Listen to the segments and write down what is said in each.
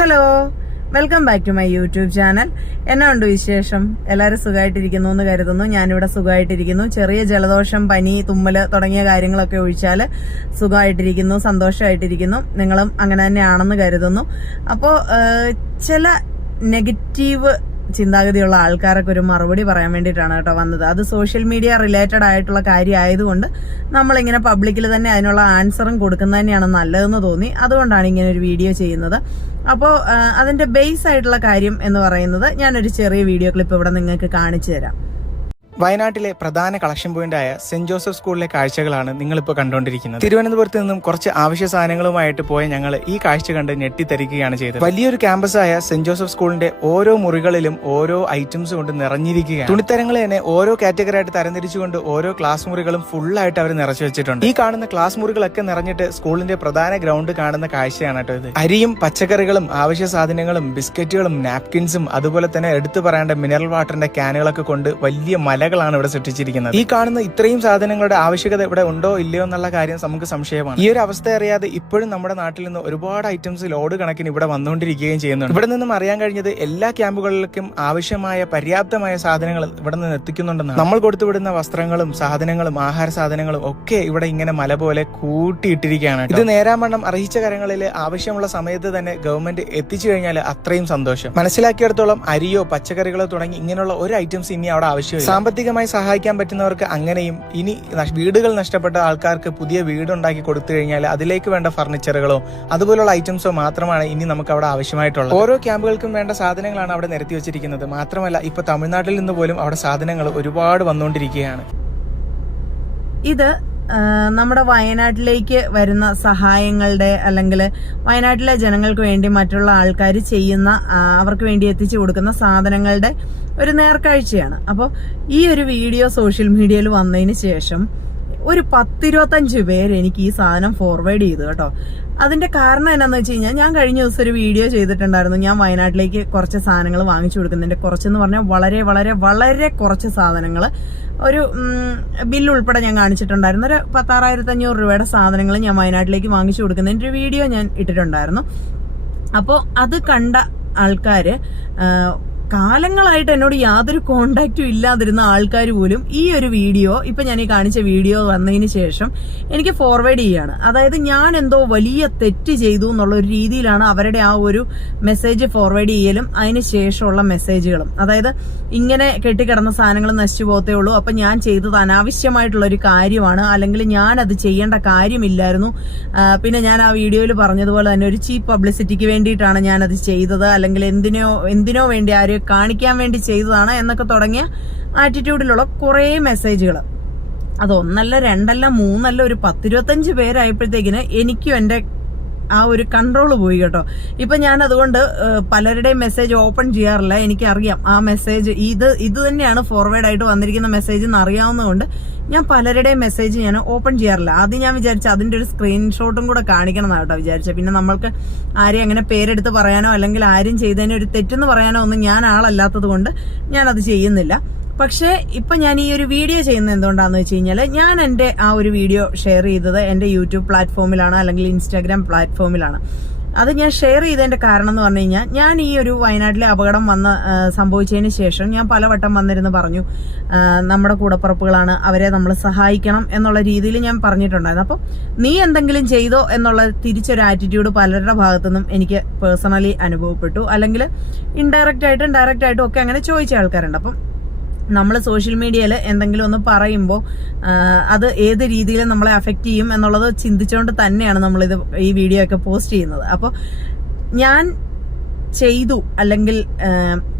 Hello welcome back to my YouTube channel എന്നാ ഉണ്ട് വിശേഷം? എല്ലാവരും സുഖമായിട്ടിരിക്കുന്നു എന്ന് കരുതുന്നു. ഞാനിവിടെ സുഖമായിട്ടിരിക്കുന്നു ചെറിയ ജലദോഷം പനി തുമ്മൽ തുടങ്ങിയ കാര്യങ്ങളൊക്കെ ഒഴിച്ചാൽ സുഖമായിട്ടിരിക്കുന്നു സന്തോഷമായിട്ടിരിക്കുന്നു നിങ്ങളും അങ്ങനെ തന്നെയാണെന്ന് കരുതുന്നു. അപ്പോൾ ചില നെഗറ്റീവ് ചിന്താഗതിയുള്ള ആൾക്കാരൊക്കെ ഒരു മറുപടി പറയാൻ വേണ്ടിയിട്ടാണ് കേട്ടോ വന്നത്. അത് സോഷ്യൽ മീഡിയ റിലേറ്റഡ് ആയിട്ടുള്ള കാര്യം ആയതുകൊണ്ട് നമ്മളിങ്ങനെ പബ്ലിക്കിൽ തന്നെ അതിനുള്ള ആൻസറും കൊടുക്കുന്നത് തന്നെയാണ് നല്ലതെന്ന് തോന്നി. അതുകൊണ്ടാണ് ഇങ്ങനെ ഒരു വീഡിയോ ചെയ്യുന്നത്. അപ്പോൾ അതിന്റെ ബേസ് ആയിട്ടുള്ള കാര്യം എന്ന് പറയുന്നത് ഞാനൊരു ചെറിയ വീഡിയോ ക്ലിപ്പ് ഇവിടെ നിങ്ങൾക്ക് കാണിച്ചു തരാം. വയനാട്ടിലെ പ്രധാന കളക്ഷൻ പോയിന്റായ സെന്റ് ജോസഫ് സ്കൂളിലെ കാഴ്ചകളാണ് നിങ്ങളിപ്പോൾ കണ്ടുകൊണ്ടിരിക്കുന്നത്. തിരുവനന്തപുരത്ത് നിന്നും കുറച്ച് ആവശ്യ സാധനങ്ങളുമായിട്ട് പോയ ഞങ്ങൾ ഈ കാഴ്ച കണ്ട് ഞെട്ടിത്തരിക്കുകയാണ് ചെയ്തത്. വലിയൊരു ക്യാമ്പസായ സെന്റ് ജോസഫ് സ്കൂളിന്റെ ഓരോ മുറികളിലും ഓരോ ഐറ്റംസ് കൊണ്ട് നിറഞ്ഞിരിക്കുകയാണ്. തുണിത്തരങ്ങൾ തന്നെ ഓരോ കാറ്റഗറി ആയിട്ട് തരംതിരിച്ചുകൊണ്ട് ഓരോ ക്ലാസ് മുറികളും ഫുള്ളായിട്ട് അവർ നിറച്ചു വെച്ചിട്ടുണ്ട്. ഈ കാണുന്ന ക്ലാസ് മുറികളൊക്കെ നിറഞ്ഞിട്ട് സ്കൂളിന്റെ പ്രധാന ഗ്രൗണ്ട് കാണുന്ന കാഴ്ചയാണ് കേട്ടോ ഇത്. അരിയും പച്ചക്കറികളും ആവശ്യ സാധനങ്ങളും ബിസ്ക്കറ്റുകളും നാപ്കിൻസും അതുപോലെ തന്നെ എടുത്തു പറയേണ്ട മിനറൽ വാട്ടറിന്റെ ക്യാനുകളൊക്കെ കൊണ്ട് വലിയ മലകളാണ് ഇവിടെ സൃഷ്ടിച്ചിരിക്കുന്നത്. ഈ കാണുന്ന ഇത്രയും സാധനങ്ങളുടെ ആവശ്യകത ഇവിടെ ഉണ്ടോ ഇല്ലയോ എന്നുള്ള കാര്യം നമുക്ക് സംശയമാണ്. ഈ ഒരു അവസ്ഥ അറിയാതെ ഇപ്പോഴും നമ്മുടെ നാട്ടിൽ നിന്ന് ഒരുപാട് ഐറ്റംസ് ലോഡ് കണക്കിന് ഇവിടെ വന്നുകൊണ്ടിരിക്കുകയും ചെയ്യുന്നുണ്ട്. ഇവിടെ നിന്നും അറിയാൻ കഴിഞ്ഞത് എല്ലാ ക്യാമ്പുകളിലേക്കും ആവശ്യമായ പര്യാപ്തമായ സാധനങ്ങൾ ഇവിടെ നിന്ന് എത്തിക്കുന്നുണ്ടെന്നാണ്. നമ്മൾ കൊടുത്തുവിടുന്ന വസ്ത്രങ്ങളും സാധനങ്ങളും ആഹാര സാധനങ്ങളും ഒക്കെ ഇവിടെ ഇങ്ങനെ മല പോലെ കൂട്ടിയിട്ടിരിക്കുകയാണ് ഇത് നേരാമണ്ണം അറിയിച്ച കാര്യങ്ങളിൽ ആവശ്യമുള്ള സമയത്ത് തന്നെ ഗവൺമെന്റ് എത്തിച്ചു കഴിഞ്ഞാൽ അത്രയും സന്തോഷം. മനസ്സിലാക്കിയിടത്തോളം അരിയോ പച്ചക്കറികളോ തുടങ്ങി ഇങ്ങനെയുള്ള ഒരു ഐറ്റംസ് ഇനി അവിടെ ആവശ്യമില്ല. സാമ്പത്തികമായി സഹായിക്കാൻ പറ്റുന്നവർക്ക് അങ്ങനെയും ഇനി വീടുകൾ നഷ്ടപ്പെട്ട ആൾക്കാർക്ക് പുതിയ വീടുണ്ടാക്കി കൊടുത്തു കഴിഞ്ഞാൽ അതിലേക്ക് വേണ്ട ഫർണിച്ചറുകളോ അതുപോലുള്ള ഐറ്റംസോ മാത്രമാണ് ഇനി നമുക്ക് അവിടെ ആവശ്യമായിട്ടുള്ളത്. ഓരോ ക്യാമ്പുകൾക്കും വേണ്ട സാധനങ്ങളാണ് അവിടെ നിരത്തി വെച്ചിരിക്കുന്നത്. മാത്രമല്ല ഇപ്പൊ തമിഴ്നാട്ടിൽ നിന്ന് പോലും അവിടെ സാധനങ്ങൾ ഒരുപാട് വന്നുകൊണ്ടിരിക്കുകയാണ്. ഇത് നമ്മുടെ വയനാട്ടിലേക്ക് വരുന്ന സഹായങ്ങളുടെ അല്ലെങ്കിൽ വയനാട്ടിലെ ജനങ്ങൾക്ക് വേണ്ടി മറ്റുള്ള ആൾക്കാർ ചെയ്യുന്ന അവർക്ക് വേണ്ടി എത്തിച്ചു കൊടുക്കുന്ന സാധനങ്ങളുടെ ഒരു നേർക്കാഴ്ചയാണ്. അപ്പോൾ ഈ ഒരു വീഡിയോ സോഷ്യൽ മീഡിയയിൽ വന്നതിന് ശേഷം ഒരു പത്തിരുപത്തഞ്ച് പേര് എനിക്ക് ഈ സാധനം ഫോർവേഡ് ചെയ്തു കേട്ടോ. അതിന്റെ കാരണം എന്നാന്ന് വെച്ച് കഴിഞ്ഞാൽ ഞാൻ കഴിഞ്ഞ ദിവസം ഒരു വീഡിയോ ചെയ്തിട്ടുണ്ടായിരുന്നു. ഞാൻ വയനാട്ടിലേക്ക് കുറച്ച് സാധനങ്ങൾ വാങ്ങിച്ചു കൊടുക്കുന്നതിന്റെ കുറച്ചെന്ന് പറഞ്ഞാൽ വളരെ വളരെ വളരെ കുറച്ച് സാധനങ്ങൾ ഒരു ബില്ല് ഉൾപ്പെടെ ഞാൻ കാണിച്ചിട്ടുണ്ടായിരുന്നു. ഒരു പത്താറായിരത്തി അഞ്ഞൂറ് രൂപയുടെ സാധനങ്ങൾ ഞാൻ വയനാട്ടിലേക്ക് വാങ്ങിച്ചു കൊടുക്കുന്നതിന്റെ ഒരു വീഡിയോ ഞാൻ ഇട്ടിട്ടുണ്ടായിരുന്നു. അപ്പോൾ അത് കണ്ട ആൾക്കാര് ആ, കാലങ്ങളായിട്ട് എന്നോട് യാതൊരു കോണ്ടാക്റ്റും ഇല്ലാതിരുന്ന ആൾക്കാർ പോലും ഈ ഒരു വീഡിയോ ഇപ്പൊ ഞാൻ ഈ കാണിച്ച വീഡിയോ വന്നതിന് ശേഷം എനിക്ക് ഫോർവേഡ് ചെയ്യാണ്. അതായത് ഞാൻ എന്തോ വലിയ തെറ്റ് ചെയ്തു എന്നുള്ള ഒരു രീതിയിലാണ് അവരുടെ ആ ഒരു മെസ്സേജ് ഫോർവേഡ് ചെയ്യലും അതിന് ശേഷമുള്ള മെസ്സേജുകളും അതായത് ഇങ്ങനെ കെട്ടിക്കിടന്ന സാധനങ്ങൾ നശിച്ചു പോകത്തേ ഉള്ളൂ. അപ്പൊ ഞാൻ ചെയ്തത് അനാവശ്യമായിട്ടുള്ള ഒരു കാര്യമാണ്. അല്ലെങ്കിൽ ഞാൻ അത് ചെയ്യേണ്ട കാര്യമില്ലായിരുന്നു. പിന്നെ ഞാൻ ആ വീഡിയോയിൽ പറഞ്ഞതുപോലെ തന്നെ ഒരു ചീപ്പ് പബ്ലിസിറ്റിക്ക് വേണ്ടിയിട്ടാണ് ഞാൻ അത് ചെയ്തത്. അല്ലെങ്കിൽ എന്തിനോ എന്തിനോ വേണ്ടി ആരെയോ കാണിക്കാൻ വേണ്ടി ചെയ്തതാണ് എന്നൊക്കെ തുടങ്ങിയ ആറ്റിറ്റ്യൂഡിലുള്ള കുറേ മെസ്സേജുകൾ അത് ഒന്നല്ല രണ്ടല്ല മൂന്നല്ല ഒരു പത്തിരുപത്തഞ്ച് പേരായപ്പോഴത്തേക്കിന് എനിക്കും എന്റെ ആ ഒരു കൺട്രോൾ പോയി കേട്ടോ. ഇപ്പൊ ഞാൻ അതുകൊണ്ട് പലരുടെയും മെസ്സേജ് ഓപ്പൺ ചെയ്യാറില്ല. എനിക്കറിയാം ആ മെസ്സേജ് ഇത് ഇത് തന്നെയാണ് ഫോർവേഡ് ആയിട്ട് വന്നിരിക്കുന്ന മെസ്സേജ് എന്ന് അറിയാവുന്നതുകൊണ്ട് ഞാൻ പലരുടെയും മെസ്സേജ് ഞാൻ ഓപ്പൺ ചെയ്യാറില്ല. ആദ്യം ഞാൻ വിചാരിച്ച അതിന്റെ ഒരു സ്ക്രീൻഷോട്ടും കൂടെ കാണിക്കണം എന്നാ കേട്ടോ വിചാരിച്ചത്. പിന്നെ നമ്മൾക്ക് ആരെയും അങ്ങനെ പേരെടുത്ത് പറയാനോ അല്ലെങ്കിൽ ആരും ചെയ്തതിന് ഒരു തെറ്റെന്ന് പറയാനോ ഒന്നും ഞാൻ ആളല്ലാത്തത് കൊണ്ട് ഞാൻ അത് ചെയ്യുന്നില്ല. പക്ഷേ ഇപ്പൊ ഞാൻ ഈ ഒരു വീഡിയോ ചെയ്യുന്നത് എന്തുകൊണ്ടാന്ന് വെച്ച് കഴിഞ്ഞാൽ ഞാൻ എന്റെ ആ ഒരു വീഡിയോ ഷെയർ ചെയ്തത് എന്റെ യൂട്യൂബ് പ്ലാറ്റ്ഫോമിലാണ് അല്ലെങ്കിൽ ഇൻസ്റ്റാഗ്രാം പ്ലാറ്റ്ഫോമിലാണ് അത് ഞാൻ ഷെയർ ചെയ്തതിന്റെ കാരണം എന്ന് പറഞ്ഞു കഴിഞ്ഞാൽ ഞാൻ ഈ ഒരു വയനാട്ടിലെ അപകടം വന്ന് സംഭവിച്ചതിന് ശേഷം ഞാൻ പലവട്ടം വന്നിരുന്ന് പറഞ്ഞു നമ്മുടെ കൂടപ്പുറപ്പുകളാണ് അവരെ നമ്മൾ സഹായിക്കണം എന്നുള്ള രീതിയിൽ ഞാൻ പറഞ്ഞിട്ടുണ്ടായിരുന്നു. അപ്പം നീ എന്തെങ്കിലും ചെയ്തോ എന്നുള്ള തിരിച്ചൊരു ആറ്റിറ്റ്യൂഡ് പലരുടെ ഭാഗത്തുനിന്നും എനിക്ക് പേഴ്സണലി അനുഭവപ്പെട്ടു. അല്ലെങ്കിൽ ഇൻഡയറക്റ്റ് ആയിട്ടും ഡയറക്റ്റ് ആയിട്ടും ഒക്കെ അങ്ങനെ ചോദിച്ച ആൾക്കാരുണ്ട്. അപ്പം നമ്മൾ സോഷ്യൽ മീഡിയയിൽ എന്തെങ്കിലും ഒന്ന് പറയുമ്പോൾ അത് ഏത് രീതിയിൽ നമ്മളെ അഫക്റ്റ് ചെയ്യും എന്നുള്ളത് ചിന്തിച്ചുകൊണ്ട് തന്നെയാണ് നമ്മളിത് ഈ വീഡിയോ ഒക്കെ പോസ്റ്റ് ചെയ്യുന്നത്. അപ്പോൾ ഞാൻ ചെയ്തു അല്ലെങ്കിൽ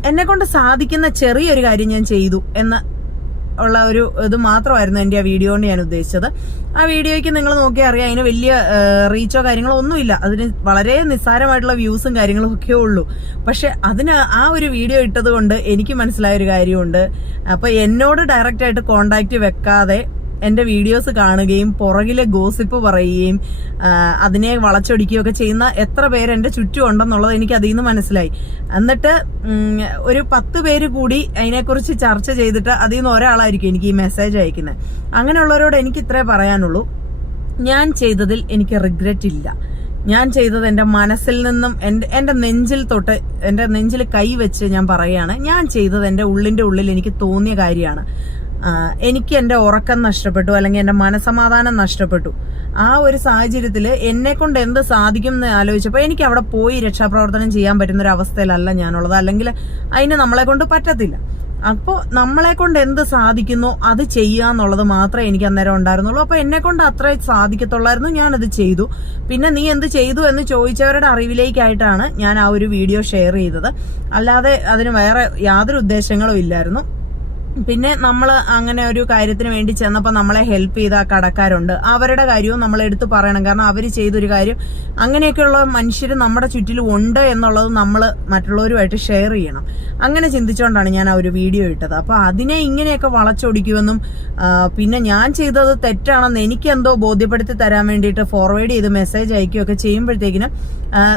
എന്നെ കൊണ്ട് സാധിക്കുന്ന ചെറിയൊരു കാര്യം ഞാൻ ചെയ്തു എന്ന് ഉള്ള ഒരു ഇത് മാത്രമായിരുന്നു എന്റെ ആ വീഡിയോ കൊണ്ട് ഞാൻ ഉദ്ദേശിച്ചത്. ആ വീഡിയോയ്ക്ക് നിങ്ങൾ നോക്കിയാൽ അറിയാം അതിന് വലിയ റീച്ചോ കാര്യങ്ങളോ ഒന്നുമില്ല. അതിന് വളരെ നിസ്സാരമായിട്ടുള്ള വ്യൂസും കാര്യങ്ങളും ഒക്കെ ഉള്ളൂ. പക്ഷെ അതിന് ആ ഒരു വീഡിയോ ഇട്ടത് കൊണ്ട് എനിക്ക് മനസ്സിലായ ഒരു കാര്യമുണ്ട്. അപ്പോൾ എന്നോട് ഡയറക്റ്റായിട്ട് കോണ്ടാക്ട് വെക്കാതെ എന്റെ വീഡിയോസ് കാണുകയും പുറകിലെ ഗോസിപ്പ് പറയുകയും അതിനെ വളച്ചൊടിക്കുകയും ഒക്കെ ചെയ്യുന്ന എത്ര പേര് എന്റെ ചുറ്റും ഉണ്ടെന്നുള്ളത് എനിക്ക് അതിൽ നിന്ന് മനസ്സിലായി. എന്നിട്ട് ഒരു പത്ത് പേര് കൂടി അതിനെക്കുറിച്ച് ചർച്ച ചെയ്തിട്ട് അതിൽ നിന്ന് ഒരാളായിരിക്കും എനിക്ക് ഈ മെസ്സേജ് അയക്കുന്നത് അങ്ങനെയുള്ളവരോട് എനിക്ക് ഇത്രേ പറയാനുള്ളൂ. ഞാൻ ചെയ്തതിൽ എനിക്ക് റിഗ്രറ്റ് ഇല്ല. ഞാൻ ചെയ്തത് എന്റെ മനസ്സിൽ നിന്നും എന്റെ എന്റെ നെഞ്ചിൽ തൊട്ട് എന്റെ നെഞ്ചിൽ കൈവച്ച് ഞാൻ പറയുകയാണ്. ഞാൻ ചെയ്തത് എന്റെ ഉള്ളിന്റെ ഉള്ളിൽ എനിക്ക് തോന്നിയ കാര്യമാണ്. എനിക്ക് എന്റെ ഉറക്കം നഷ്ടപ്പെട്ടു അല്ലെങ്കിൽ എന്റെ മനസമാധാനം നഷ്ടപ്പെട്ടു. ആ ഒരു സാഹചര്യത്തിൽ എന്നെ കൊണ്ട് എന്ത് സാധിക്കും എന്ന് ആലോചിച്ചപ്പോൾ എനിക്ക് അവിടെ പോയി രക്ഷാപ്രവർത്തനം ചെയ്യാൻ പറ്റുന്ന ഒരു അവസ്ഥയിലല്ല ഞാനുള്ളത്. അല്ലെങ്കിൽ അതിന് നമ്മളെ കൊണ്ട് പറ്റത്തില്ല. അപ്പോൾ നമ്മളെ കൊണ്ട് എന്ത് സാധിക്കുന്നോ അത് ചെയ്യുക എന്നുള്ളത് മാത്രമേ എനിക്ക് അന്നേരം ഉണ്ടായിരുന്നുള്ളൂ. അപ്പോൾ എന്നെ കൊണ്ട് അത്രേ സാധിക്കത്തുള്ളായിരുന്നു ഞാനത് ചെയ്തു. പിന്നെ നീ എന്ത് ചെയ്തു എന്ന് ചോദിച്ചവരുടെ അറിവിലേക്കായിട്ടാണ് ഞാൻ ആ ഒരു വീഡിയോ ഷെയർ ചെയ്തത്. അല്ലാതെ അതിന് വേറെ യാതൊരു ഉദ്ദേശങ്ങളും ഇല്ലായിരുന്നു. പിന്നെ നമ്മൾ അങ്ങനെ ഒരു കാര്യത്തിന് വേണ്ടി ചെന്നപ്പോൾ നമ്മളെ ഹെൽപ്പ് ചെയ്ത കടക്കാരുണ്ട്. അവരുടെ കാര്യവും നമ്മൾ എടുത്തു പറയണം. കാരണം അവർ ചെയ്തൊരു കാര്യം അങ്ങനെയൊക്കെയുള്ള മനുഷ്യർ നമ്മുടെ ചുറ്റിലും ഉണ്ട് എന്നുള്ളത് നമ്മൾ മറ്റുള്ളവരുമായിട്ട് ഷെയർ ചെയ്യണം. അങ്ങനെ ചിന്തിച്ചുകൊണ്ടാണ് ഞാൻ ആ ഒരു വീഡിയോ ഇട്ടത്. അപ്പോൾ അതിനെ ഇങ്ങനെയൊക്കെ വളച്ചൊടിക്കുമെന്നും പിന്നെ ഞാൻ ചെയ്തത് തെറ്റാണെന്ന് എനിക്കെന്തോ ബോധ്യപ്പെടുത്തി തരാൻ വേണ്ടിയിട്ട് ഫോർവേഡ് ചെയ്ത് മെസ്സേജ് അയക്കുകയൊക്കെ ചെയ്യുമ്പോഴത്തേക്കിനും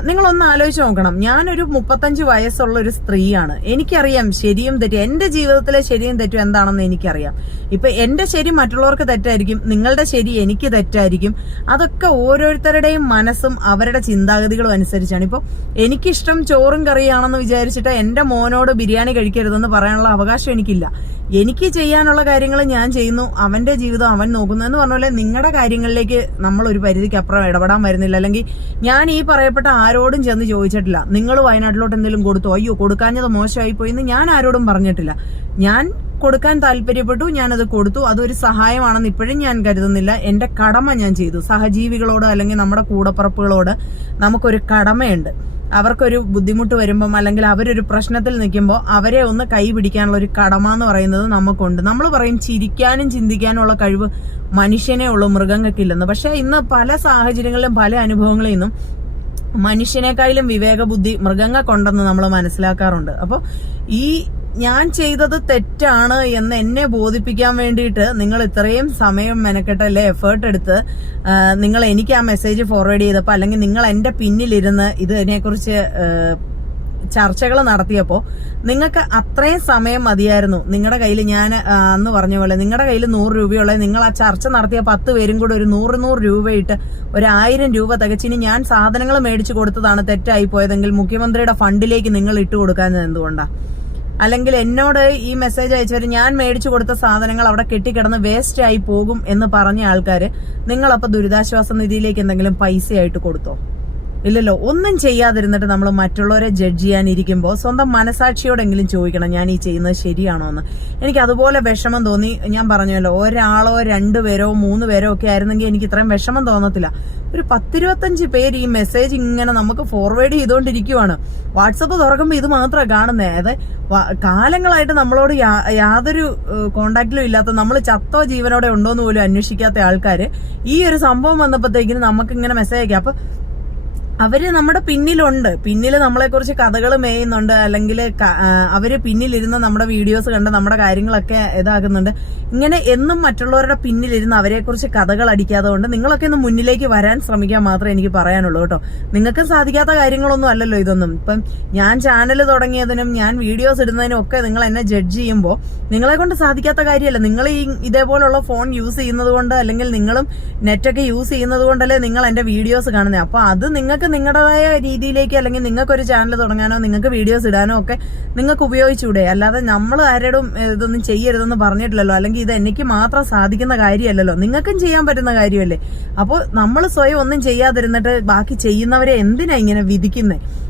നിങ്ങളൊന്ന് ആലോചിച്ച് നോക്കണം. ഞാനൊരു മുപ്പത്തഞ്ച് വയസ്സുള്ള ഒരു സ്ത്രീയാണ്. എനിക്കറിയാം ശരിയും തെറ്റും. എന്റെ ജീവിതത്തിലെ ശരിയും തെറ്റും എന്താണെന്ന് എനിക്കറിയാം. ഇപ്പൊ എന്റെ ശരി മറ്റുള്ളവർക്ക് തെറ്റായിരിക്കും. നിങ്ങളുടെ ശരി എനിക്ക് തെറ്റായിരിക്കും. അതൊക്കെ ഓരോരുത്തരുടെയും മനസ്സും അവരുടെ ചിന്താഗതികളും അനുസരിച്ചാണ്. ഇപ്പൊ എനിക്കിഷ്ടം ചോറും കറിയാണെന്ന് വിചാരിച്ചിട്ട് എന്റെ മോനോട് ബിരിയാണി കഴിക്കരുതെന്ന് പറയാനുള്ള അവകാശം എനിക്കില്ല. എനിക്ക് ചെയ്യാനുള്ള കാര്യങ്ങൾ ഞാൻ ചെയ്യുന്നു അവന്റെ ജീവിതം അവൻ നോക്കുന്നു എന്ന് പറഞ്ഞ പോലെ നിങ്ങളുടെ കാര്യങ്ങളിലേക്ക് നമ്മൾ ഒരു പരിധിക്ക് അപ്പുറം ഇടപെടാൻ വരുന്നില്ല. അല്ലെങ്കിൽ ഞാൻ ഈ പറയപ്പെട്ട ആരോടും ചെന്ന് ചോദിച്ചിട്ടില്ല. നിങ്ങൾ വയനാട്ടിലോട്ട് എന്തെങ്കിലും കൊടുത്തു? അയ്യോ കൊടുക്കാഞ്ഞത് മോശമായി പോയി എന്ന് ഞാൻ ആരോടും പറഞ്ഞിട്ടില്ല. ഞാൻ കൊടുക്കാൻ താല്പര്യപ്പെട്ടു ഞാനത് കൊടുത്തു. അതൊരു സഹായമാണെന്ന് ഇപ്പോഴും ഞാൻ കരുതുന്നില്ല. എന്റെ കടമ ഞാൻ ചെയ്തു. സഹജീവികളോട് അല്ലെങ്കിൽ നമ്മുടെ കൂടപ്പുറപ്പുകളോട് നമുക്കൊരു കടമയുണ്ട്. അവർക്കൊരു ബുദ്ധിമുട്ട് വരുമ്പം അല്ലെങ്കിൽ അവരൊരു പ്രശ്നത്തിൽ നിൽക്കുമ്പോൾ അവരെ ഒന്ന് കൈ പിടിക്കാനുള്ള ഒരു കടമ എന്ന് പറയുന്നത് നമുക്കുണ്ട്. നമ്മൾ പറയും ചിരിക്കാനും ചിന്തിക്കാനുമുള്ള കഴിവ് മനുഷ്യനേ ഉള്ളൂ മൃഗങ്ങൾക്കില്ലെന്ന്. പക്ഷേ ഇന്ന് പല സാഹചര്യങ്ങളിലും പല അനുഭവങ്ങളിൽ നിന്നും മനുഷ്യനേക്കാളും വിവേകബുദ്ധി മൃഗങ്ങൾക്കുണ്ടെന്ന് നമ്മൾ മനസ്സിലാക്കാറുണ്ട്. അപ്പോൾ ഈ ഞാൻ ചെയ്തത് തെറ്റാണ് എന്ന് എന്നെ ബോധിപ്പിക്കാൻ വേണ്ടിയിട്ട് നിങ്ങൾ ഇത്രയും സമയം മെനക്കെട്ടല്ലേ എഫേർട്ട് എടുത്ത് നിങ്ങൾ എനിക്ക് ആ മെസ്സേജ് ഫോർവേഡ് ചെയ്തപ്പോൾ അല്ലെങ്കിൽ നിങ്ങൾ എന്റെ പിന്നിലിരുന്ന് ഇതിനെക്കുറിച്ച് ചർച്ചകൾ നടത്തിയപ്പോൾ നിങ്ങൾക്ക് അത്രയും സമയം മതിയായിരുന്നു. നിങ്ങളുടെ കയ്യിൽ ഞാൻ അന്ന് പറഞ്ഞ പോലെ നിങ്ങളുടെ കയ്യിൽ നൂറ് രൂപയുള്ള നിങ്ങൾ ആ ചർച്ച നടത്തിയ പത്ത് പേരും കൂടെ ഒരു നൂറ് നൂറ് രൂപയിട്ട് ഒരു ആയിരം രൂപ തികച്ചിനി ഞാൻ സാധനങ്ങൾ മേടിച്ചു കൊടുത്തതാണ് തെറ്റായി പോയതെങ്കിൽ മുഖ്യമന്ത്രിയുടെ ഫണ്ടിലേക്ക് നിങ്ങൾ ഇട്ട് കൊടുക്കാഞ്ഞത് എന്തുകൊണ്ടാ? അല്ലെങ്കിൽ എന്നോട് ഈ മെസ്സേജ് അയച്ചവർ ഞാൻ മേടിച്ചു കൊടുത്ത സാധനങ്ങൾ അവിടെ കെട്ടിക്കിടന്ന് വേസ്റ്റ് ആയി പോകും എന്ന് പറഞ്ഞ ആൾക്കാര് നിങ്ങളപ്പോ ദുരിതാശ്വാസ നിധിയിലേക്ക് എന്തെങ്കിലും പൈസയായിട്ട് കൊടുത്തോ? ഇല്ലല്ലോ ഒന്നും ചെയ്യാതിരുന്നിട്ട് നമ്മൾ മറ്റുള്ളവരെ ജഡ്ജ് ചെയ്യാനിരിക്കുമ്പോൾ സ്വന്തം മനസാക്ഷിയോടെങ്കിലും ചോദിക്കണം ഞാൻ ഈ ചെയ്യുന്നത് ശരിയാണോ എന്ന്. എനിക്ക് അതുപോലെ വിഷമം തോന്നി. ഞാൻ പറഞ്ഞല്ലോ ഒരാളോ രണ്ടുപേരോ മൂന്ന് പേരോ ഒക്കെ ആയിരുന്നെങ്കിൽ എനിക്ക് ഇത്രയും വിഷമം തോന്നത്തില്ല. ഒരു പത്തിരുപത്തഞ്ച് പേര് ഈ മെസ്സേജ് ഇങ്ങനെ നമുക്ക് ഫോർവേഡ് ചെയ്തുകൊണ്ടിരിക്കുവാണ്. വാട്സപ്പ് തുറക്കുമ്പോൾ ഇത് മാത്രമാണ് കാണുന്നത് അതായത് കാലങ്ങളായിട്ട് നമ്മളോട് യാതൊരു കോണ്ടാക്റ്റിലും ഇല്ലാത്ത നമ്മൾ ചത്തോ ജീവനോടെ ഉണ്ടോ എന്ന് പോലും അന്വേഷിക്കാത്ത ആൾക്കാർ ഈ ഒരു സംഭവം വന്നപ്പോഴത്തേക്കിനും നമുക്ക് ഇങ്ങനെ മെസ്സേജ് അയക്കാം. അപ്പൊ അവർ നമ്മുടെ പിന്നിലുണ്ട്. പിന്നിൽ നമ്മളെ കുറിച്ച് കഥകൾ മേയുന്നുണ്ട്. അല്ലെങ്കിൽ അവർ പിന്നിലിരുന്ന് നമ്മുടെ വീഡിയോസ് കണ്ട് നമ്മുടെ കാര്യങ്ങളൊക്കെ ഇതാകുന്നുണ്ട് ഇങ്ങനെ എന്നും മറ്റുള്ളവരുടെ പിന്നിലിരുന്ന് അവരെ കുറിച്ച് കഥകൾ അടിക്കാതെ കൊണ്ട് നിങ്ങളൊക്കെ ഒന്ന് മുന്നിലേക്ക് വരാൻ ശ്രമിക്കാൻ മാത്രമേ എനിക്ക് പറയാനുള്ളൂ കേട്ടോ. നിങ്ങൾക്ക് സാധിക്കാത്ത കാര്യങ്ങളൊന്നും അല്ലല്ലോ ഇതൊന്നും. ഇപ്പം ഞാൻ ചാനൽ തുടങ്ങിയതിനും ഞാൻ വീഡിയോസ് ഇടുന്നതിനും ഒക്കെ നിങ്ങൾ എന്നെ ജഡ്ജ് ചെയ്യുമ്പോൾ നിങ്ങളെ കൊണ്ട് സാധിക്കാത്ത കാര്യമല്ല. നിങ്ങൾ ഈ ഇതേപോലുള്ള ഫോൺ യൂസ് ചെയ്യുന്നത് കൊണ്ട് അല്ലെങ്കിൽ നിങ്ങളും നെറ്റൊക്കെ യൂസ് ചെയ്യുന്നത് കൊണ്ടല്ലേ നിങ്ങൾ എന്റെ വീഡിയോസ് കാണുന്നത് അപ്പൊ അത് നിങ്ങൾക്ക് നിങ്ങളുടേതായ രീതിയിലേക്ക് അല്ലെങ്കിൽ നിങ്ങൾക്ക് ഒരു ചാനൽ തുടങ്ങാനോ നിങ്ങൾക്ക് വീഡിയോസ് ഇടാനോ ഒക്കെ നിങ്ങൾക്ക് ഉപയോഗിച്ചൂടെ? അല്ലാതെ നമ്മൾ ആരോടും ഇതൊന്നും ചെയ്യരുതെന്ന് പറഞ്ഞിട്ടില്ലല്ലോ. അല്ലെങ്കിൽ ഇത് എനിക്ക് മാത്രം സാധിക്കുന്ന കാര്യമല്ലല്ലോ. നിങ്ങൾക്കും ചെയ്യാൻ പറ്റുന്ന കാര്യമല്ലേ? അപ്പോൾ നമ്മൾ സ്വയം ഒന്നും ചെയ്യാതിരുന്നിട്ട് ബാക്കി ചെയ്യുന്നവരെ എന്തിനാ ഇങ്ങനെ വിധിക്കുന്നേ? ഏഹ്, ഏഹ്,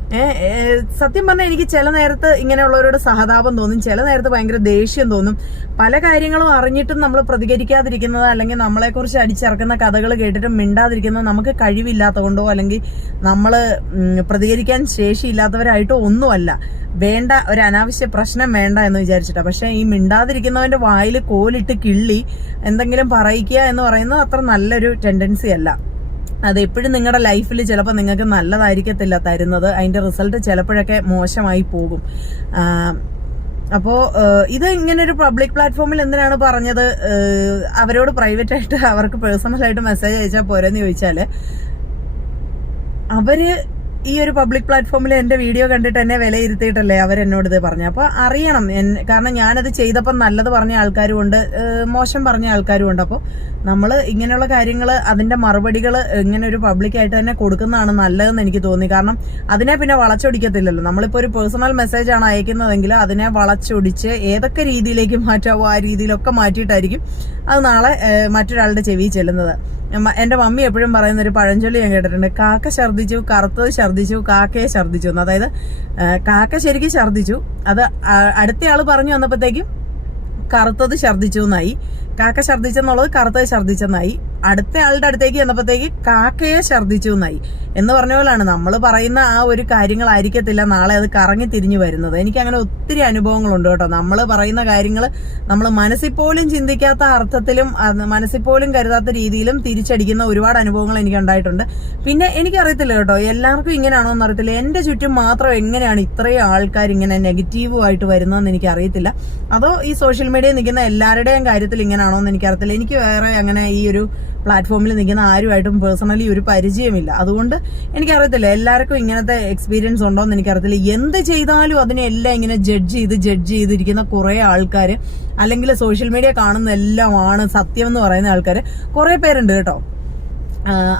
സത്യം പറഞ്ഞാൽ എനിക്ക് ചില നേരത്ത് ഇങ്ങനെയുള്ളവരോട് സഹതാപം തോന്നും. ചില നേരത്ത് ഭയങ്കര ദേഷ്യം തോന്നും. പല കാര്യങ്ങളും അറിഞ്ഞിട്ടും നമ്മൾ പ്രതികരിക്കാതിരിക്കുന്നത് അല്ലെങ്കിൽ നമ്മളെക്കുറിച്ച് അടിച്ചിറക്കുന്ന കഥകൾ കേട്ടിട്ടും മിണ്ടാതിരിക്കുന്നത് നമുക്ക് കഴിവില്ലാത്തതുകൊണ്ടോ അല്ലെങ്കിൽ നമ്മൾ പ്രതികരിക്കാൻ ശേഷിയില്ലാത്തവരായിട്ടോ ഒന്നുമല്ല. വേണ്ട ഒരു അനാവശ്യ പ്രശ്നം വേണ്ട എന്ന് വിചാരിച്ചിട്ട്. പക്ഷേ ഈ മിണ്ടാതിരിക്കുന്നവന്റെ വായിൽ കോലിട്ട് കിള്ളി എന്തെങ്കിലും പറയിക്കുക എന്ന് പറയുന്നത് അത്ര നല്ലൊരു ടെൻഡൻസി അല്ല. അത് എപ്പോഴും നിങ്ങളുടെ ലൈഫിൽ ചിലപ്പോൾ നിങ്ങൾക്ക് നല്ലതായിരിക്കത്തില്ല തരുന്നത്. അതിന്റെ റിസൾട്ട് ചിലപ്പോഴൊക്കെ മോശമായി പോകും. അപ്പോൾ അപ്പോ ഇത് ഇങ്ങനെ ഒരു പബ്ലിക് പ്ലാറ്റ്ഫോമിൽ എന്തിനാണ് പറഞ്ഞത്? അവരോട് പ്രൈവറ്റ് ആയിട്ട് അവർക്ക് പേഴ്സണൽ ആയിട്ട് മെസ്സേജ് അയച്ചാൽ പോരെന്ന് ചോദിച്ചാൽ അവർ ഈ ഒരു പബ്ലിക് പ്ലാറ്റ്ഫോമിൽ എന്റെ വീഡിയോ കണ്ടിട്ട് എന്നെ വിലയിരുത്തിയിട്ടല്ലേ അവർ എന്നോട് ഇത് പറഞ്ഞു. അപ്പൊ അറിയണം കാരണം ഞാനത് ചെയ്തപ്പോൾ നല്ലത് പറഞ്ഞ ആൾക്കാരും ഉണ്ട് മോശം പറഞ്ഞ ആൾക്കാരും ഉണ്ട് അപ്പോൾ നമ്മൾ ഇങ്ങനെയുള്ള കാര്യങ്ങൾ അതിന്റെ മറുപടികൾ ഇങ്ങനെ ഒരു പബ്ലിക്കായിട്ട് തന്നെ കൊടുക്കുന്നതാണ് നല്ലതെന്ന് എനിക്ക് തോന്നി. കാരണം അതിനെ പിന്നെ വളച്ചൊടിക്കത്തില്ലല്ലോ. നമ്മളിപ്പോൾ ഒരു പേഴ്സണൽ മെസ്സേജ് ആണ് അയക്കുന്നതെങ്കിൽ അതിനെ വളച്ചൊടിച്ച് ഏതൊക്കെ രീതിയിലേക്ക് മാറ്റാവോ ആ രീതിയിലൊക്കെ മാറ്റിയിട്ടായിരിക്കും അത് നാളെ മറ്റൊരാളുടെ ചെവി ചെല്ലുന്നത്. എന്റെ മമ്മി എപ്പോഴും പറയുന്ന ഒരു പഴഞ്ചൊല്ലി ഞാൻ കേട്ടിട്ടുണ്ട്. കാക്ക ഛർദ്ദിച്ചു കറുത്തത് ഛർദ്ദിച്ചു കാക്കയെ ഛർദ്ദിച്ചു എന്ന്. അതായത് കാക്ക ശരിക്കും ഛർദ്ദിച്ചു. അത് അടുത്തയാൾ പറഞ്ഞു വന്നപ്പോഴത്തേക്കും കറുത്തത് ഛർദ്ദിച്ചു എന്നായി. കാക്ക ഛർദ്ദിച്ചെന്നുള്ളത് കറുത്തത് ഛർദ്ദിച്ചെന്നായി. അടുത്ത ആളുടെ അടുത്തേക്ക് ചെന്നപ്പോഴത്തേക്ക് കാക്കയെ ഛർദ്ദിച്ചു എന്നായി. എന്ന് പറഞ്ഞ പോലാണ് നമ്മൾ പറയുന്ന ആ ഒരു കാര്യങ്ങളായിരിക്കത്തില്ല നാളെ അത് കറങ്ങി തിരിഞ്ഞു വരുന്നത്. എനിക്ക് അങ്ങനെ ഒത്തിരി അനുഭവങ്ങളുണ്ട് കേട്ടോ. നമ്മൾ പറയുന്ന കാര്യങ്ങൾ നമ്മൾ മനസ്സിൽ പോലും ചിന്തിക്കാത്ത അർത്ഥത്തിലും മനസ്സിൽ പോലും കരുതാത്ത രീതിയിലും തിരിച്ചടിക്കുന്ന ഒരുപാട് അനുഭവങ്ങൾ എനിക്ക് ഉണ്ടായിട്ടുണ്ട്. പിന്നെ എനിക്കറിയത്തില്ല കേട്ടോ എല്ലാവർക്കും ഇങ്ങനെയാണോ എന്ന് അറിയത്തില്ല. എന്റെ ചുറ്റും മാത്രം എങ്ങനെയാണ് ഇത്രയും ആൾക്കാർ ഇങ്ങനെ നെഗറ്റീവായിട്ട് വരുന്നതെന്ന് എനിക്ക് അറിയത്തില്ല അതോ ഈ സോഷ്യൽ മീഡിയയിൽ നിൽക്കുന്ന എല്ലാവരുടെയും കാര്യത്തിൽ ഇങ്ങനെയാണോ എന്ന് എനിക്കറിയത്തില്ല. എനിക്ക് വേറെ അങ്ങനെ ഈ ഒരു പ്ലാറ്റ്ഫോമിൽ നിൽക്കുന്ന ആരുമായിട്ടും പേഴ്സണലി ഒരു പരിചയമില്ല. അതുകൊണ്ട് എനിക്കറിയത്തില്ല എല്ലാവർക്കും ഇങ്ങനത്തെ എക്സ്പീരിയൻസ് ഉണ്ടോ എന്ന് എനിക്കറിയത്തില്ല. എന്ത് ചെയ്താലും അതിനെല്ലാം ഇങ്ങനെ ജഡ്ജ് ചെയ്ത് ജഡ്ജ് ചെയ്തിരിക്കുന്ന കുറേ ആൾക്കാർ അല്ലെങ്കിൽ സോഷ്യൽ മീഡിയ കാണുന്ന എല്ലാമാണ് സത്യം എന്ന് പറയുന്ന ആൾക്കാർ കുറേ പേരുണ്ട് കേട്ടോ.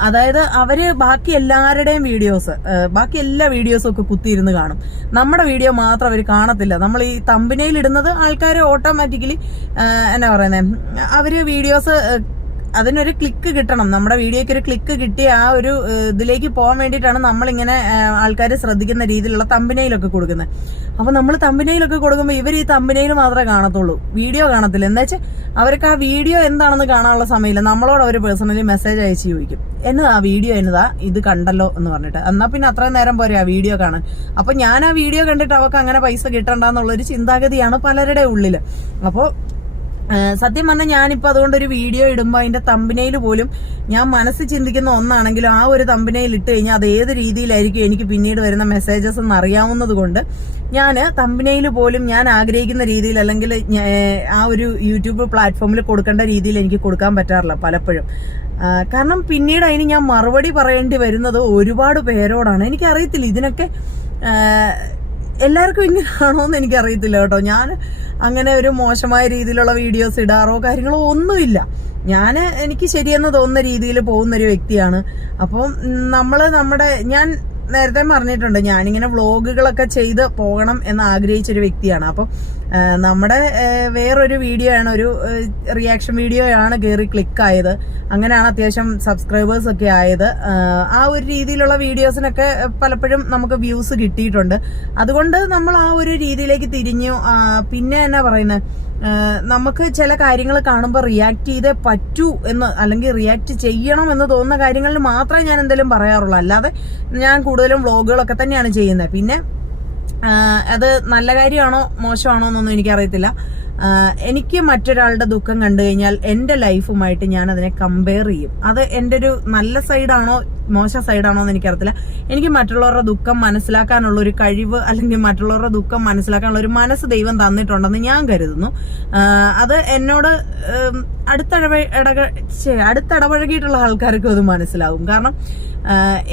അതായത് അവർ ബാക്കി എല്ലാവരുടെയും വീഡിയോസ് ബാക്കി എല്ലാ വീഡിയോസും ഒക്കെ കുത്തിയിരുന്ന് കാണും. നമ്മുടെ വീഡിയോ മാത്രം അവർ കാണത്തില്ല. നമ്മൾ ഈ തമ്പിനയിൽ ഇടുന്നത് ആൾക്കാർ ഓട്ടോമാറ്റിക്കലി എന്നാ പറയുന്നത് അവർ വീഡിയോസ് അതിനൊരു ക്ലിക്ക് കിട്ടണം. നമ്മുടെ വീഡിയോയ്ക്ക് ഒരു ക്ലിക്ക് കിട്ടി ആ ഒരു ഇതിലേക്ക് പോകാൻ വേണ്ടിയിട്ടാണ് നമ്മളിങ്ങനെ ആൾക്കാർ ശ്രദ്ധിക്കുന്ന രീതിയിലുള്ള തമ്പിനയിലൊക്കെ കൊടുക്കുന്നത്. അപ്പോൾ നമ്മൾ തമ്പിനയിലൊക്കെ കൊടുക്കുമ്പോൾ ഇവർ ഈ തമ്പിനയിൽ മാത്രമേ കാണത്തുള്ളൂ. വീഡിയോ കാണത്തില്ല. എന്താ വെച്ചാൽ അവർക്ക് ആ വീഡിയോ എന്താണെന്ന് കാണാനുള്ള സമയമില്ല. നമ്മളോട് അവർ പേഴ്സണലി മെസ്സേജ് അയച്ച് ചോദിക്കും. എന്നതാ വീഡിയോ? എന്നതാ? ഇത് കണ്ടല്ലോ? എന്ന് പറഞ്ഞിട്ട്. എന്നാൽ പിന്നെ അത്രയും നേരം പോരെ ആ വീഡിയോ കാണാൻ. അപ്പോൾ ഞാൻ ആ വീഡിയോ കണ്ടിട്ട് അവർക്ക് അങ്ങനെ പൈസ കിട്ടണ്ടെന്നുള്ളൊരു ചിന്താഗതിയാണ് പലരുടെ ഉള്ളിൽ അപ്പോൾ സത്യം പറഞ്ഞാൽ ഞാനിപ്പോൾ അതുകൊണ്ട് ഒരു വീഡിയോ ഇടുമ്പോൾ അതിന്റെ തമ്പനയിൽ പോലും ഞാൻ മനസ്സ് ചിന്തിക്കുന്ന ഒന്നാണെങ്കിലും ആ ഒരു തമ്പനയിൽ ഇട്ട് കഴിഞ്ഞാൽ അത് ഏത് രീതിയിലായിരിക്കും എനിക്ക് പിന്നീട് വരുന്ന മെസ്സേജസ് എന്ന് അറിയാവുന്നത് കൊണ്ട് ഞാൻ തമ്പനയിൽ പോലും ഞാൻ ആഗ്രഹിക്കുന്ന രീതിയിൽ അല്ലെങ്കിൽ ആ ഒരു യൂട്യൂബ് പ്ലാറ്റ്ഫോമിൽ കൊടുക്കേണ്ട രീതിയിൽ എനിക്ക് കൊടുക്കാൻ പറ്റാറില്ല പലപ്പോഴും. കാരണം പിന്നീട് അതിന് ഞാൻ മറുപടി പറയേണ്ടി വരുന്നത് ഒരുപാട് പേരോടാണ്. എനിക്കറിയത്തില്ല ഇതിനൊക്കെ എല്ലാവർക്കും ഇങ്ങനെയാണോ എന്ന് എനിക്കറിയത്തില്ല കേട്ടോ. ഞാൻ അങ്ങനെ ഒരു മോശമായ രീതിയിലുള്ള വീഡിയോസ് ഇടാറോ കാര്യങ്ങളോ ഒന്നുമില്ല. ഞാൻ എനിക്ക് ശരിയെന്ന് തോന്നുന്ന രീതിയിൽ പോകുന്ന ഒരു വ്യക്തിയാണ്. അപ്പം നമ്മൾ നമ്മുടെ ഞാൻ നേരത്തെ പറഞ്ഞിട്ടുണ്ട് ഞാനിങ്ങനെ വ്ളോഗുകളൊക്കെ ചെയ്ത് പോകണം എന്ന് ആഗ്രഹിച്ചൊരു വ്യക്തിയാണ്. അപ്പം നമ്മുടെ വേറൊരു വീഡിയോ ആണ് ഒരു റിയാക്ഷൻ വീഡിയോ ആണ് കയറി ക്ലിക്കായത് അങ്ങനെയാണ് അത്യാവശ്യം സബ്സ്ക്രൈബേഴ്സ് ഒക്കെ ആയത്. ആ ഒരു രീതിയിലുള്ള വീഡിയോസിനൊക്കെ പലപ്പോഴും നമുക്ക് വ്യൂസ് കിട്ടിയിട്ടുണ്ട്. അതുകൊണ്ട് നമ്മൾ ആ ഒരു രീതിയിലേക്ക് തിരിഞ്ഞു. പിന്നെ എന്നാ പറയുന്നത് നമുക്ക് ചില കാര്യങ്ങൾ കാണുമ്പോൾ റിയാക്ട് ചെയ്തേ പറ്റൂ എന്ന് അല്ലെങ്കിൽ റിയാക്ട് ചെയ്യണം എന്ന് തോന്നുന്ന കാര്യങ്ങളിൽ മാത്രമേ ഞാൻ എന്തെങ്കിലും പറയാറുള്ളൂ. അല്ലാതെ ഞാൻ കൂടുതലും വ്ളോഗുകളൊക്കെ തന്നെയാണ് ചെയ്യുന്നത്. പിന്നെ അത് നല്ല കാര്യമാണോ മോശമാണോ എന്നൊന്നും എനിക്കറിയത്തില്ല. എനിക്ക് മറ്റൊരാളുടെ ദുഃഖം കണ്ടു കഴിഞ്ഞാൽ എന്റെ ലൈഫുമായിട്ട് ഞാൻ അതിനെ കമ്പയർ ചെയ്യും. അത് എന്റെ ഒരു നല്ല സൈഡാണോ മോശം സൈഡാണോ എന്ന് എനിക്കറിയത്തില്ല. എനിക്ക് മറ്റുള്ളവരുടെ ദുഃഖം മനസ്സിലാക്കാനുള്ള ഒരു കഴിവ് അല്ലെങ്കിൽ മറ്റുള്ളവരുടെ ദുഃഖം മനസ്സിലാക്കാനുള്ള ഒരു മനസ്സ് ദൈവം തന്നിട്ടുണ്ടെന്ന് ഞാൻ കരുതുന്നു. അത് എന്നോട് അടുത്തടവ ഇടക അടുത്തിടപഴകിയിട്ടുള്ള ആൾക്കാർക്കും അത് മനസ്സിലാവും. കാരണം